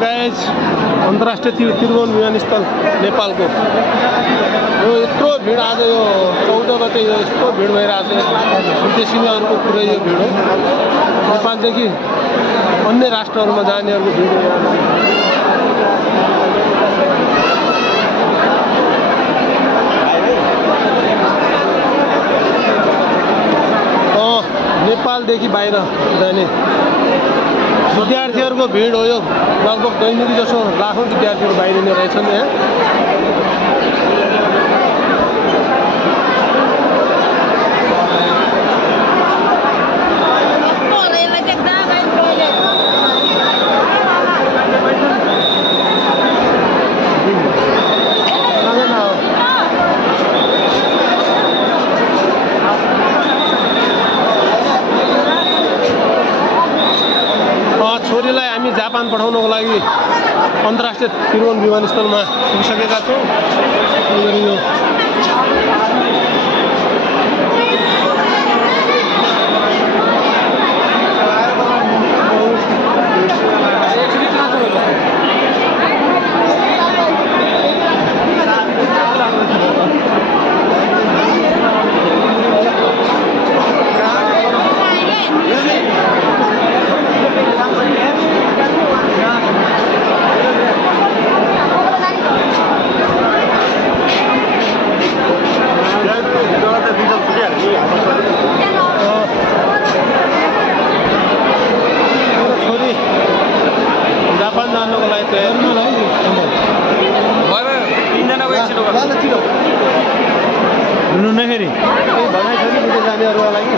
guys अन्तर्राष्ट्रिय त्रिभुवन विमानस्थल नेपालको यो यत्रो भिड आज यो 14 गते यो यस्तो भिड भइरहेको छ विदेशीहरूको पुरै यो भिड हो नेपालदेखि अन्य राष्ट्रहरूमा जानेहरूको भिड नेपालदेखि बाहिर जाने विद्यार्थीहरूको भिड हो यो लगभग दैनिक जसो लाखौँ विद्यार्थीहरू बाहिरिने रहेछन् यहाँ छोरीलाई हामी जापान पठाउनको लागि अन्तर्राष्ट्रिय त्रिभुवन विमानस्थलमा पुगिसकेका छौँ जापान जानको लागि तयार हुनु नै फेरि भनाइ छ कि विदेश जानेहरूको लागि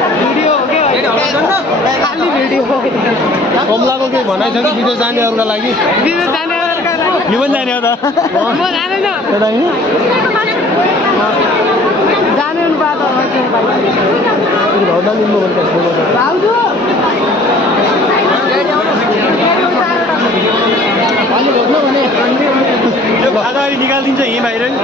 कमलाको केही भनाइ छ कि विदेश जानेहरूका लागि यो पनि जाने हो त अगाडि निकालिदिन्छ यहीँ बाहिर यहाँ